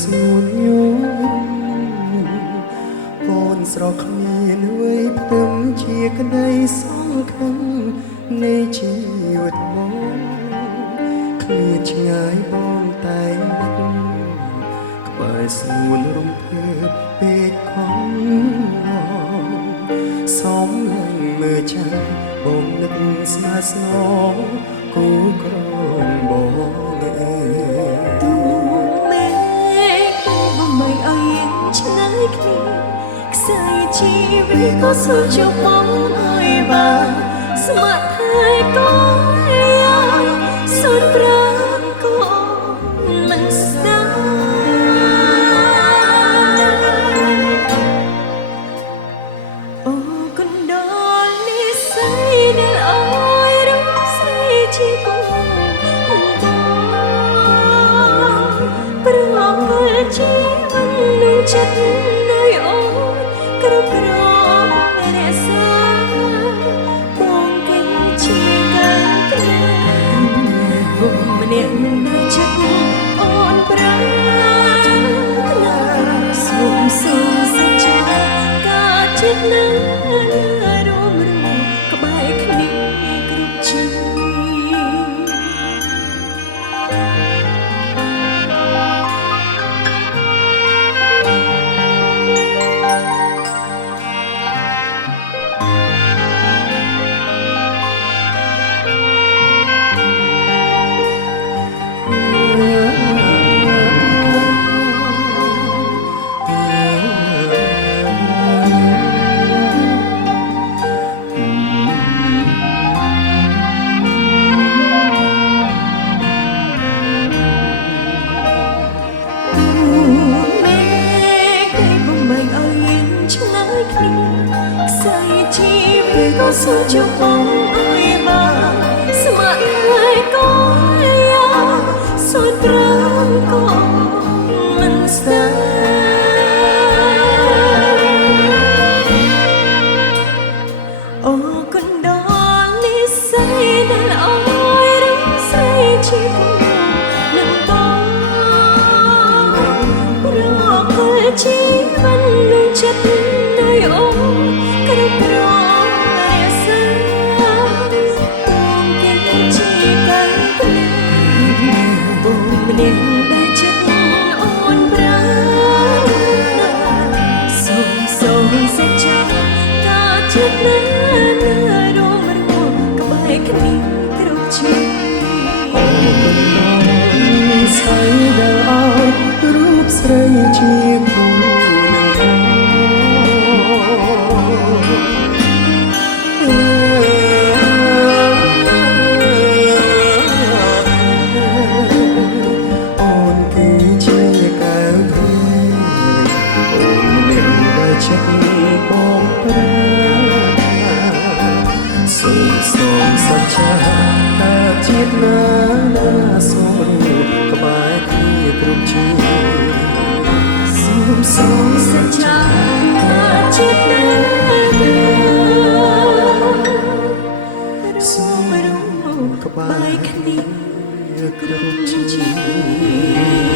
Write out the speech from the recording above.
សួនញងកូនស្រកគ្មានអ្វីផ្ទឹមជាក្តីសង្ឃឹមនៃជីវិតមកគ្មានឆ្ងាយបងតែងនឹកក្បែរសួនរំភើបពេកខំសំឡើងមើលចាំបងនឹកស្នេហ៍ស្នងគូក្រមបងទូមេបំបីឲ្យឆ្ងាយគ្នាខ្សែជីវិតក៏สู้ជប់បងឲ្យបានស្ម័គ្រហើយកូនយ៉ាងសុនប្រាំក៏មិនស្ដាប់អូគុណដល់និស្ស័យដែលអើយរំស្រីជាគូប្រកលជីវិតនឹងចិត្តនៃអូនគ្រប់គ្រងរក្សាបងគេជាការក្រាបងម្នាក់នៅចិត្តអូនប្រាថ្នាសូមសច្ចាការចិត្តនឹងរួមក្បែរគ្នាគ្រប់ជីវិតក៏สู้ជប់បងឲ្យបានស្ម័គ្រហើយកូនយ៉ាងសុនប្រាំក៏មិនស្ដាប់អូគុណដល់និស្ស័យដែលអើយរំស្រីជាគូនឹងបងប្រកលជីវិតនឹងចិត្តនៃអូនគ្រប់គ្រងម្នាក់ដែលចិត្តអូនប្រាថ្នាសូមសច្ចាការចិត្តនឹងរួមក្បែរគ្នាគ្រប់ជីអូនស្រីដែលអើយរូបស្រីជាគូចិត្តបងប្រាសូមសច្ចាការជាតិណាសូមរូបក្បែរគ្នាគ្រប់ជីសូមសច្ចាការជាតិណាសូមរូបក្បែរគ្នាគ្រប់ជី